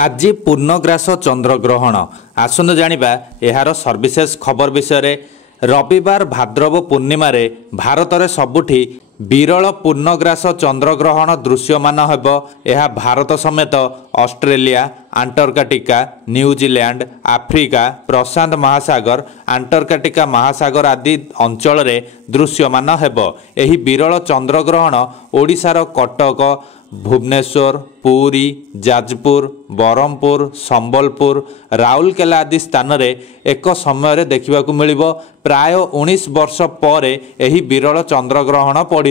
आज पूर्णग्रास चंद्रग्रहण आसनु जानिबा एहार सर्विसेस खबर विषय रविवार भाद्रव पूर्णिमा भारत में सबुठी विरल पूर्णग्रास चंद्रग्रहण दृश्यमान हेब। यह भारत समेत ऑस्ट्रेलिया, अंटार्कटिका, न्यूजीलैंड, आफ्रिका, प्रशांत महासागर, अंटार्कटिका महासागर आदि अंचल दृश्यमान हेब। एही विरल चंद्रग्रहण ओडिशार कटक, भुवनेश्वर, पुरी, जाजपुर, बरहमपुर, संबलपुर, राउरकेला आदि स्थान रे एक समय देखा मिलिबो। प्राय 19 वर्ष पर एही विरल चंद्रग्रहण पड़ी।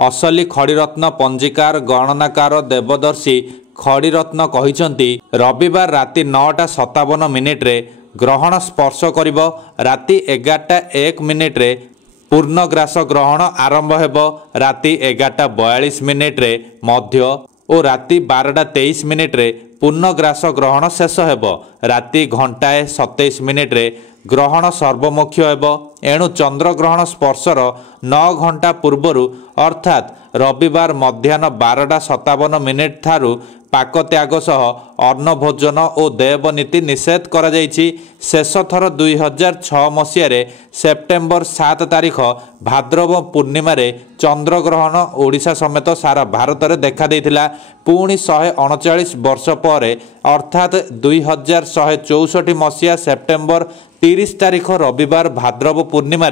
असली खड़ीरत्न पंजिकार गणनाकार देवदर्शी खड़ीरत्न कहिसंती रविवार राति 9:57 ग्रहण स्पर्श करिबो। राति 11:01 पूर्णग्रास ग्रहण आरंभ हेब। राति 11:42 मध्य और राति 12:23 पूर्णग्रास ग्रहण शेष हेब। राति 1:27 ग्रहण सर्वमुख्य हेब। एणु चंद्रग्रहण स्पर्शर 9 घंटा पूर्वर अर्थात रविवार मध्याह्न 12:57 ठारू पाकत्याग सह अन्न भोजन और देवनीति निषेध करा जायछि। शेष थर 2006 मसीह सेप्टेम्बर 7 तारिख भाद्रव पूर्णिमा चंद्रग्रहण ओडिशा समेत सारा भारत में देखा देइथिला। पुणी 139 वर्ष पर अर्थात 2164 मसीहा सेप्टेम्बर 30 तारिख रविवार भाद्रव पूर्णिमा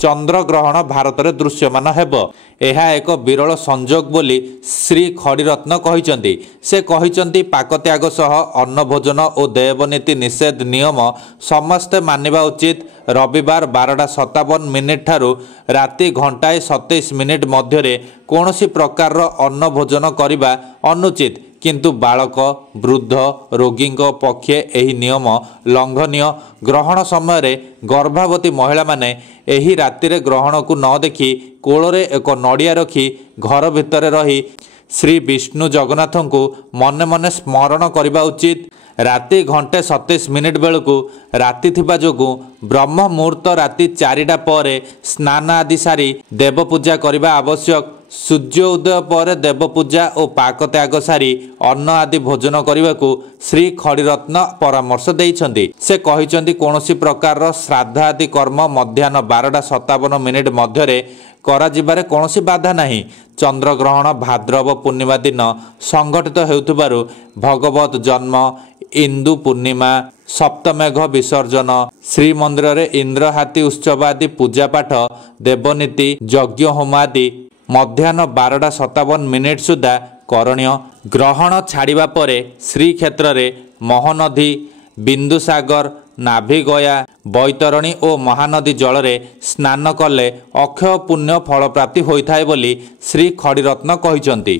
चंद्रग्रहण भारत में दृश्यमान हेब। यह एक विरल संजोग बोली श्री खड़ीरत्न कहिसंती। से कहिसंती पाकत्याग सह अन्न भोजन और देवनीति निषेध नियम समस्ते मानिबा उचित। रविवार 12:57 ठारू राति 1:27 मध्य कौनसी प्रकार अन्न भोजन करने अनुचित, किंतु बालक, वृद्ध, रोगी पक्षे एही नियम लंघनीय। ग्रहण समय गर्भवती महिला माने एही राति ग्रहण को न देखि कोଳରେ एक नड़िया रखी घर भितर रही श्री विष्णु जगन्नाथ को मने मने स्मरण करने उचित। राति 1:27 बेलू राति थिबा जोगु ब्रह्म मुहूर्त राति 4टा पर स्नान आदि सारी देवपूजा करने आवश्यक। सूर्य उदय पर देवपूजा और पाकत्याग सारी अन्न आदि भोजन करने को श्री खड़ीरत्न परामर्श देइछंती। से कहिसंती कौनसी प्रकार श्राद्ध आदि कर्म मध्याह्न 12:57 मध्य करा जिबारे कौनसी बाधा नहीं। चंद्रग्रहण भाद्रव पूर्णिमा दिन संगठित हेउथबारु भगवत जन्म, इंदु पूर्णिमा, सप्तमेघ विसर्जन, श्रीमंदिर रे इंद्रहाती उत्सव आदि पूजा पाठ, देवनीति, यज्ञ होम आदि मध्याह्न 12:57 सुधा करणीय। ग्रहण छाड़िबा परे श्रीक्षेत्र रे महानदी, बिंदुसागर, नाभिगया, बैतरणी और महानदी जल स्नान कले अक्षय पुण्य फल प्राप्ति होइथाय बोली श्री खड़ीरत्न कहिसंती।